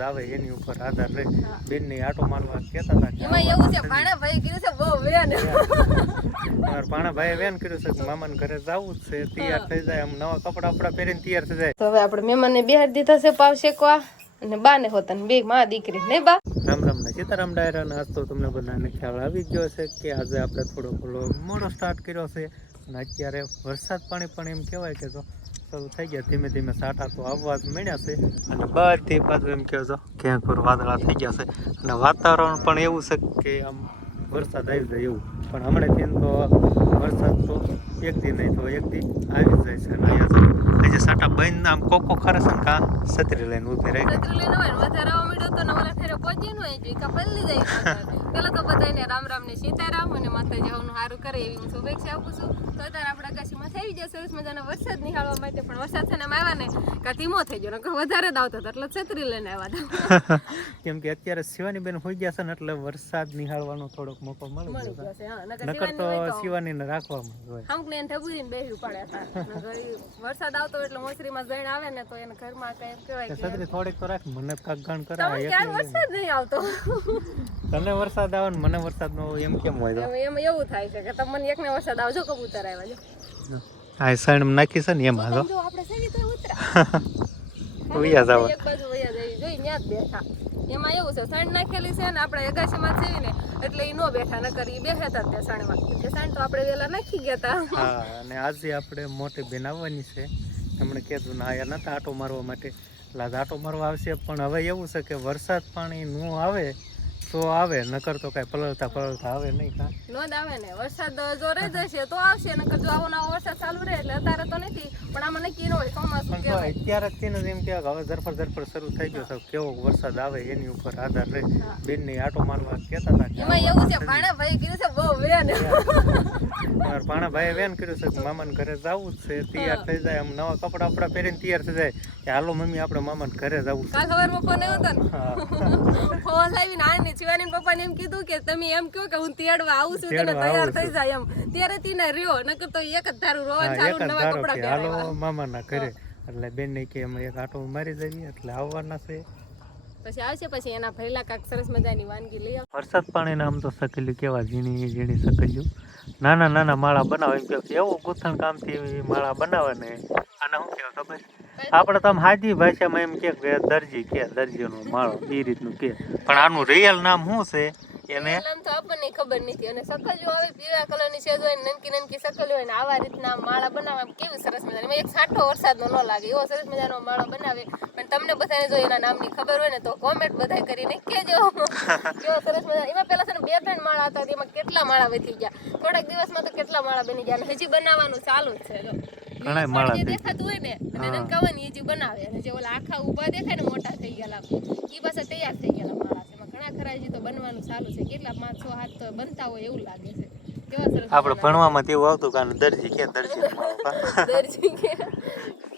આવે એની ઉપર આધાર રહે. બેનની આટો મારવા કેતા હતા એમાં એવું છે ભાણા ભાઈ કીધું છે બહુ વેન. મારા ભાણા ભાઈએ વેન કર્યું છે કે મામાને ઘરે જવું છે તૈયાર થઈ જાય આમ નવા કપડા બપડા પહેરીને તૈયાર થઈ જાય. તો હવે આપણે મહેમાનને બિહાર દીધા છે પાવ શેકવા અને બા ને હોતા ને બે માં દીકરી ને બા? રામ રામ ને સીતારામ ડાયરા ને તો તમને બધાને ખ્યાલ આવી ગયો છે કે આજે આપણે થોડો થોડો મોડો સ્ટાર્ટ કર્યો છે. અને અત્યારે વરસાદ પાણી પણ એમ કહેવાય કે જો શરૂ થઈ ગયા. ધીમે ધીમે સાટા તો આવવા જ મળ્યા છે. અને બધી બાજુ એમ કહો છો ક્યાંક પર વાદળા થઈ ગયા છે. અને વાતાવરણ પણ એવું છે કે આમ વરસાદ આવી જાય એવું. પણ હમણાંથી તો વરસાદ તો એક નહીં તો એક દી આવી જાય છે. અને અહીંયા આજે સાટા બંધ આમ કોકો ખરસ ને કા? છત્રી લઈને ઊભી રહી. છત્રી લઈને હોય વધારે આવો માંડ્યો તો ને ઓલા ફેરે પહોંચી નું આવી કા પલ્લી જાય પેલા તો બધાને રામ રામ ને સીતારામ અને માતાજી હવનું સારું કરે એવી હું શુભેચ્છા આપું છું. તો અત્યારે આપણે આકાશીમાં થઈ જશે સરસ મજાનો વરસાદ નિહાળવા માટે પણ વરસાદ છે ને આવ્યા ને કા ધીમો થઈ ગયો નકર વધારે જ આવતો હતો એટલે છત્રી લઈને આવ્યા હતા. કેમ કે અત્યારે શિવાની બેન હોઈ ગયા છે ને એટલે વરસાદ નિહાળવાનો થોડોક મોકો મળી ગયો નકર તો શિવાની ને રાખવામાં ને એને ઢબુરીને બેહી પડ્યા હતા. વરસાદ આવતો એટલે મોસરીમાં જઈને આવે ને તો એને ઘરમાં કઈ કહેવાય છત્રી થોડીક તો રાખ મને કગણ કરાય ક્યારે વરસાદ નહીં આવતો? તને વરસાદ આવે ને મને વરસાદ નો એમ કેમ હોય એમ એવું થાય છે કે તમને એકને વરસાદ આવજો કબૂતર આવ્યા જો. આ સાઈડ નાખી છે ને એમ હાલો. આપણે સેવી તો ઉતરા. ઉયા જાવ. એક બાજુ વયા જઈ જોઈ ન્યા જ બેઠા. એમાં એવું છે સણ નાખેલી છે ને આપણે અગાશીમાં છે ને, એટલે ઈ નો બેઠા, નકર ઈ બેઠા હતા ત્યાં સણમાં કે સણ તો આપણે વેલા નાખી ગયા હતા હા, અને આજે આપણે મોટી બેન આવવાની છે. એમણે કીધું ના આયા નતા આટો મારવા માટે. એટલે આટો મારવા આવશે, પણ હવે એવું છે કે વરસાદ પાણી નું આવે તો આવે નકર તો કઈ પલળતા પલળતા આવે નહીં કા. નો જ આવે ને વરસાદ જો રહી જશે તો આવશે નકર જો આવો ના વરસાદ ચાલુ રહે એટલે અત્યારે તો નથી પણ આમાં નક્કી ન હોય ચોમાસું કહેવાય. અત્યારે જ તેને એમ કે હવે ઝરફર ઝરફર શરૂ થઈ ગયો છે. કેવો વરસાદ આવે એની ઉપર આધાર રહે. બેનની આટો મારવા કહેતા હતા કે એમાં એવું છે ભાણા ભાઈ કીધું છે બહુ વેન. ભાણા ભાઈ વેન કર્યું છે કે મામાને ઘરે જવું જ છે તૈયાર થઈ જાય આમ નવા કપડા બપડા પહેરીને તૈયાર થઈ જાય. કે હાલો મમ્મી આપણે મામાને ઘરે જવું છે. કાલ સવારમાં ફોન આવ્યો હતો ને હા. ફોન લાવીને આને શિવાની પપ્પાને એમ કીધું કે તમે એમ કહો કે હું તેડવા આવું છું તને તૈયાર થઈ જાય એમ. ત્યારે તીને રહ્યો નકર તો એક જ ધારું રોવાનું હા, ચાલુ નવા કપડા પહેરાવ્યા મામાના ઘરે. એટલે બેન ને કે અમે એક આટો મારી જઈએ એટલે આવવાના છે. પછી આવશે પછી એના ભરેલા કાક સરસ મજાની વાનગી લઈ આવ વરસાદ પાણીના આમ તો સકેલી કેવા ઝીણી ઝીણી સકેલ્યું નાના નાના માળા બનાવે એમ કે એવું ગૂંથણ કામથી માળા બનાવે ને. આને શું કહેવાય ખબર? આપણે તો આમ ભાષામાં એમ કે દરજી કે, દરજીનો માળો એ રીતનું કે. પણ આનું રિયલ નામ શું છે? એને નામ તો આપણને ખબર નથી. અને સકલિયો આવે, પીળા કલરની સેજ હોય નનકી નનકી સકલિયો હોય ને આવા રીતના માળા બનાવવા કેવી સરસ મજાની. એક છાંટો વરસાદનો ન લાગે, એવો સરસ મજાનો માળો બનાવે. પણ તમને બધાને જો એના નામની ખબર હોય ને તો કોમેન્ટ બધા કરીને કેજો કેવો સરસ મજા એમાં પેલા છે ને બે ત્રણ માળા હતા, એમાં કેટલા માળા વધી ગયા? થોડાક દિવસમાં તો કેટલા માળા બની ગયા અને હજી બનાવવાનું ચાલુ જ છે, જો. ઘણાય માળા દેખાતું હોય ને અને નનકાવાની એ જે બનાવે. અને જે ઓલા આખા ઊભા દેખાય ને મોટા થઈ ગયેલા. એ પાછા તૈયાર થઈ ગયેલા માળા છે. એમાં ઘણા ખરા હજી તો બનવાનું ચાલુ છે. કેટલા પાંચ છ હાથ તો બનતા હોય એવું લાગે છે. આપણે ભણવામાં તેવું આવતું કારણ દરજી કે દરજી દરજી કે.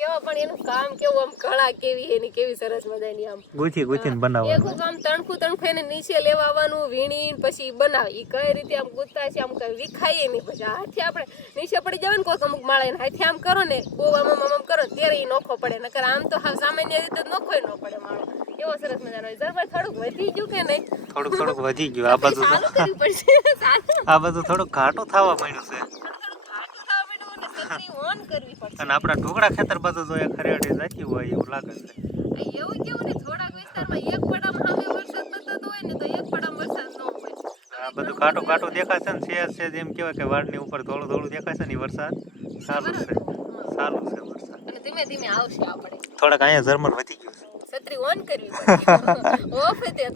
કેવા પણ એનું કામ કેવું આમ કળા કેવી એની કેવી સરસ મજાની આમ. ગુથી ગુથીને બનાવવાનું. એક કામ તણખું તણખું એને નીચે લેવા આવવાનું વીણીને પછી બનાવે. ઈ કઈ રીતે આમ ગુત્તા છે આમ કઈ વિખાય નહીં. પછી હાથે આપણે નીચે પડી જવાય ને કોઈક અમુક માળા હાથે આમ કરો ને બહુ આમ આમ આમ કરો ત્યારે ઈ નોખો પડે. નકર આમ તો સામાન્ય રીતે નોખો ન પડે માળો. કેવો સરસ મજાનો હોય જરા થોડુંક વધી ગયું કે નહીં? થોડુંક થોડુંક વધી ગયું. આ બધું આ બધું થોડુંક ઘાટો થવા માંડ્યું છે ઘાટું થવા માંડ્યું એટલે છત્રી on કરવી પડશે અને આપણા ઢોકળા ખેતર બધું તો એ ખરેડી જતી હોય એવું લાગે છે. એવું કેવું ને થોડાક વિસ્તારમાં એક પડામાં હવે વરસાદ બતાતો હોય ને તો એક પડામાં વરસાદ ન હોય. બધું ઘાટું દેખાય છે ને શેર છે એમ કહેવાય કે વાડની ઉપર ધોળું ધોળું દેખાય છે ને વરસાદ સારું છે. સારું છે વરસાદ. અને ધીમે ધીમે આવશે આપણે. થોડાક અહીંયા ઝરમર વધી ગયું છે. છત્રી ઓન કરવી ઓફ હતી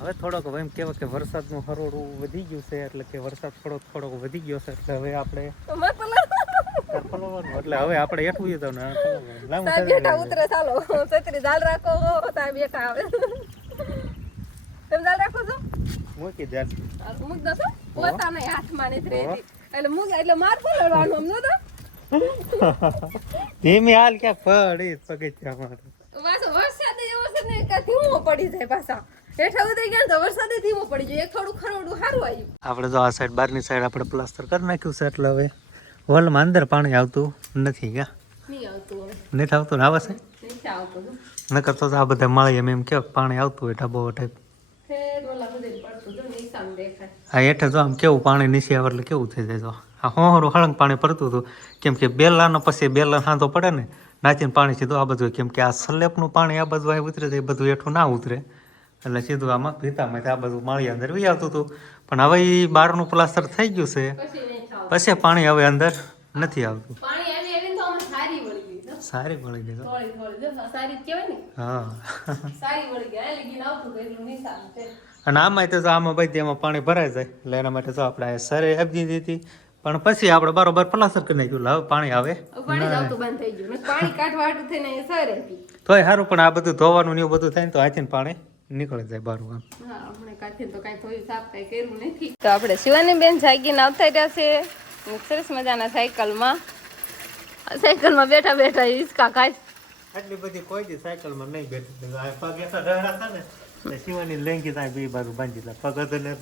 હવે થોડોક એમ કહેવાય કે વરસાદનું હરોળું વધી ગયું છે એટલે કે વરસાદ થોડોક થોડોક વધી ગયો છે એટલે હવે આપણે એટલે હવે આપણે જતા ને સાહેબ બેઠા ઉતરે ચાલો. છત્રી ઝાલ રાખો સાહેબ બેઠા આવે. તમે ઝાલ રાખો છો? મૂકી દે. મૂક દો છો. પોતાના હાથમાં નથી રહેતી એટલે મૂક એટલે માર પર લડવાનું અમને તો ધીમી હાલ કે પડી પગથિયામાં પાછો વરસાદ એવો છે ને કે ધીમો પડી જાય પાછા. હેઠા ઉતરી ગયા ને તો વરસાદ ધીમો પડી જાય. એક થોડું ખરોડું સારું આવ્યું. આપણે જો આ સાઈડ બહારની સાઈડ આપણે પ્લાસ્ટર કરી નાખ્યું છે એટલે હવે હોલમાં અંદર પાણી આવતું નથી ક્યાં? નહીં આવતું હવે. નથી આવતું ને? આવે છે? ન કરતો નકર તો આ બધા મળી એમ એમ કે પાણી આવતું હોય ઢાબો ટાઈપ. આ હેઠે જો આમ કેવું પાણી નીચે આવે એટલે કેવું થઈ જાય તો આ હોહરું હળંગ પાણી પડતું હતું. કેમ કે બેલાનો પછી બેલા હાંધો પડે ને નાચીને પાણી સીધું આ બધું કેમ કે આ સલેપનું પાણી આ બધું અહીં ઉતરે છે એ બધું હેઠું ના ઉતરે. એટલે સીધું આમાં ભીતામાં આ બધું માળી અંદર વી આવતું હતું. પણ હવે એ બહારનું પ્લાસ્ટર થઈ ગયું છે. પછી પાણી હવે અંદર નથી આવતું. સારી વળી ગઈ અને આમાં તો આમાં ભાઈ એમાં પાણી ભરાઈ જાય એટલે એના માટે તો આપણે સરે આપી દીધી પણ પછી આપણે બરોબર પ્લાસ્ટર કરી નાખ્યું લાવ પાણી આવે. તોય સારું પણ આ બધું ધોવાનું ને એવું બધું થાય ને તો આથી પાણી નીકળી જાય બારું આમ. હા હમણાં કાઢીને તો કઈ થોડી સાફ કાંઈ કર્યું નથી. તો આપણે શિવાની બેન જાગીને આવતા રહ્યા છે. સરસ મજાના સાયકલમાં. સાયકલમાં બેઠા બેઠા હિંચકા ખાય. આટલી બધી કોઈ દી સાયકલમાં નહીં બેઠી આ પગ એટલા ડહરા હતા ને શિવાની લેંગી થાય બે બાજુ બાંધી લા પગ અધર ને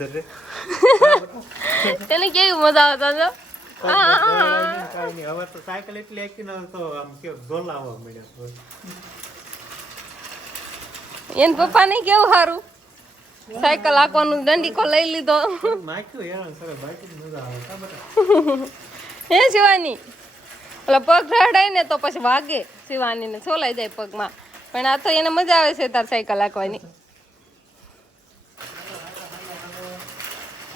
તેને કેવી મજા આવતા જો. હવે તો સાયકલ એટલી ને તો આમ કેવો ઝોલા આવવા મળ્યા એને પપ્પા ને કેવું સારું સાયકલ આખવાનું દંડીકો લઈ લીધો. એ સિવાની હે શિવાની? ઓલા પગ રડાય ને તો પછી વાગે શિવાનીને છોલાઈ જાય પગમાં. પણ આ તો એને મજા આવે છે તાર સાયકલ હાંકવાની.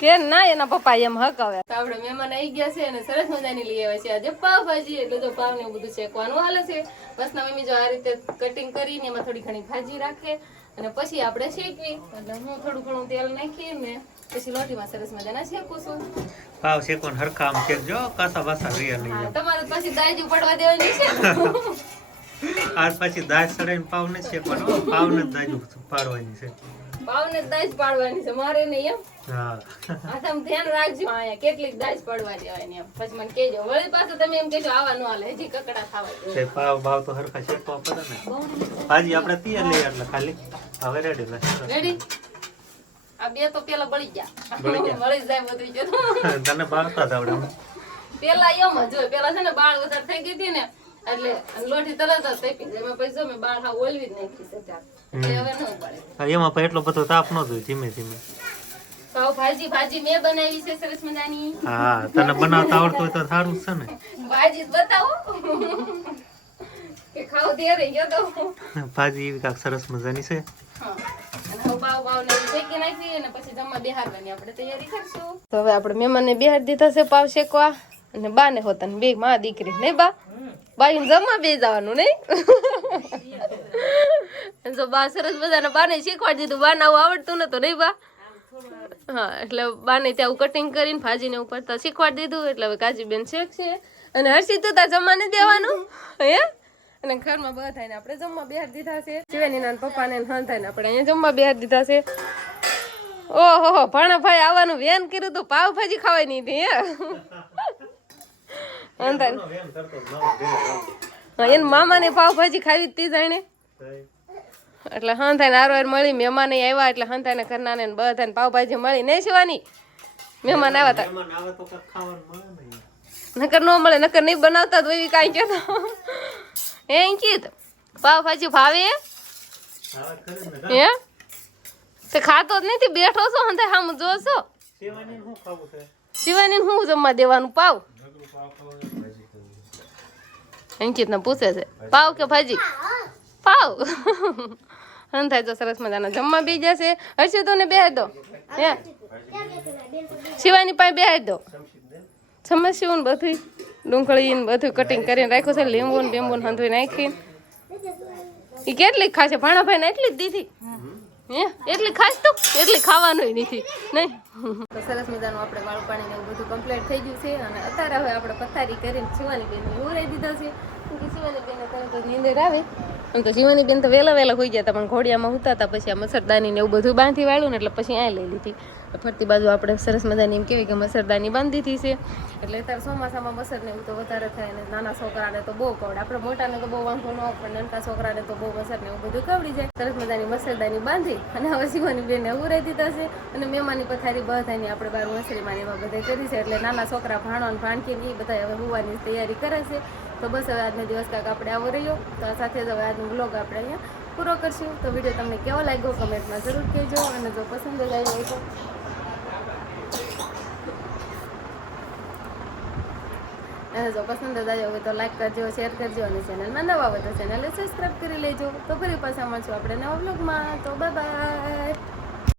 કે ના એના પપ્પા એમ હક હવે આપણે મહેમાન આવી ગયા છે અને સરસ મજાની લઈ આવ્યા છે. આજે પાવભાજી એટલે તો પાવ ને બધું શેકવાનું હાલે છે. બસ ના મમ્મી જો આ રીતે કટિંગ કરીને એમાં થોડી ઘણી ભાજી રાખે અને પછી આપણે શેકવી. એટલે હું થોડું ઘણું તેલ નાખી ને પછી લોટીમાં સરસ મજાના શેકું છું પાવ શેકોન હરખા આમ શેકજો કાસા બાસા રિયા નહીં તમારે પછી દાજુ પડવા દેવાની છે આજ પછી દાળ સડાઈને પાવ ને શેકવાનો પાવ ને દાજુ પાડવાની છે. ભાવને દાજ પાડવાની છે મારે નહીં એમ. હા. તમે ધ્યાન રાખજો અહીંયા કેટલીક દાજ પડવા દેવાની એમ. પછી મને કહેજો વળી પાછો તમે એમ કહેજો આવા ન હાલે હજી કકડા ખાવા છે ભાવ ભાવ તો હરખા શેકવા પડે ને ભાજી આપણે તૈયાર લઈએ એટલે ખાલી. હવે રેડી લે રેડી આ બે તો પેલા બળી ગયા. બળી જાય બધું જો. તને બાળતા આવડે પેલા એમ જ હોય પેલા છે ને બાળ વધારે થઈ ગઈ હતી ને એટલે લોઠી તરત જ થઈ ગઈ એમાં પછી જો મેં બાળ હા ઓલવી જ નાખી છે ત્યાં. એમાં પણ એટલો બધો તાપ ન થયો ધીમે ધીમે. ભાજી ભાજી મેં બનાવી છે સરસ મજાની. હા તને બનાવતા આવડતું હોય તો સારું છે ને. ભાજી બતાવો. કે ખાવ ત્યારે ગયો તો. ભાજી એવી કાંઈક સરસ મજાની છે. તો હવે આપણે મહેમાનને બેહાર દીધા છે પાવ શેકવા. અને બા ને હોતા બે માં દીકરી નહીં બા? બાયું જમવા બે જવાનું નહીં? જો બા સરસ મજાના બાને શીખવાડી દીધું. બાને આવું આવડતું નતું નહીં બા? હા, એટલે બાને ત્યાં કટિંગ કરીને, ભાજીને ઉપર તો શીખવાડી દીધું. એટલે હવે કાજીબેન શેકશે અને હર્ષિત તો તાર જમવાને દેવાનું. હે? અને ઘરમાં બધા ને આપણે જમવા બેહાર દીધા છે. શિવાની ના પપ્પા ને હન થાય ને આપણે અહીંયા જમવા બિહાર દીધા છે. ઓહો ભાણા ભાઈ આવવાનું વેન કર્યું તો. પાવભાજી ખાવાય નહીં હે? હન થાય એના મામાને પાવભાજી ખાવી હતી, જાણે? એટલે હન થાય ને હારો હાર મળી મહેમાન આવ્યા એટલે હન થાય ને ઘરના ને બધા પાવભાજી મળી. નહીં શિવાની? મહેમાન આવ્યા હતા નકર ન મળે નકર નહીં બનાવતા તો એવી કાંઈ કહેતો. હે અંકિત પાવભાજી ભાવે? હે? તે ખાતો જ નથી બેઠો છો હંતે હામ જોશો. શિવાની શું ખાવું છે? શિવાની હું જમવા દેવાનું? પાવ? અંકિત ને પૂછે છે. પાવ કે ભાજી? પાવ. હન થાય તો સરસ મજાના જમવા બી જશે. હશે તો ને બેહાર દો. હે? શિવાની પાસે બેહાર દો. સમસ્યું બધું ડુંગળી ને બધું કટિંગ કરીને રાખ્યું છે. લીંબુ ને બીંબુ હંધવી નાખીને. એ કેટલી ખાશે? ભાણાભાઈ ને એટલી જ દીધી. હે? એટલી ખાસ તો? એટલી ખાવાનું નથી નહીં? તો સરસ મજાનું આપણે વાળું પાણી ને બધું કમ્પ્લીટ થઈ ગયું છે. અને અત્યારે હવે આપણે પથારી કરીને શિવાની બેન ઉરાઈ દીધા છે. શિવાની બેન તરત જ નીંદર આવે. આમ તો શિવાની બેન તો વહેલા વહેલા હોઈ ગયા પણ ઘોડિયામાં હુતા હતા પછી આ મસરદાની ને એવું બધું બાંધી વાળ્યું ને એટલે પછી આ લઈ લીધી. ફરતી બાજુ આપણે સરસ મજાની એમ કહેવાય કે મસરદાની બાંધી હતી છે. એટલે અત્યારે ચોમાસામાં મસર ને એવું તો વધારે થાય ને નાના છોકરાને તો બહુ કવડે આપણે મોટાને તો બહુ વાંધો ન પણ નાનકા છોકરાને તો બહુ મસર ને એવું બધું કવડી જાય. સરસ મજાની મસરદાની બાંધી અને હવે શિવાની બેને ઉરાઈ દીધા છે. અને મહેમાની પથારી બધાની આપણે બાર મસરીમાં એમાં બધા કરી છે. એટલે નાના છોકરા ભાણો અને ભાણકી એ બધા હવે હોવાની તૈયારી કરે છે. તો બસ હવે આજનો દિવસ કાંક આપણે આવો રહ્યો. તો આ સાથે જ હવે આજનો બ્લોગ આપણે અહીંયા પૂરો કરશું. તો વીડિયો તમને કેવો લાગ્યો કમેન્ટમાં જરૂર કહેજો અને જો પસંદ આવ્યો હોય તો. અને જો પસંદ આવ્યો હોય તો લાઈક કરજો શેર કરજો અને ચેનલમાં નવા હોય તો ચેનલને સબસ્ક્રાઈબ કરી લેજો. તો ફરી પાછા મળશું આપણે નવા બ્લોગમાં તો બાય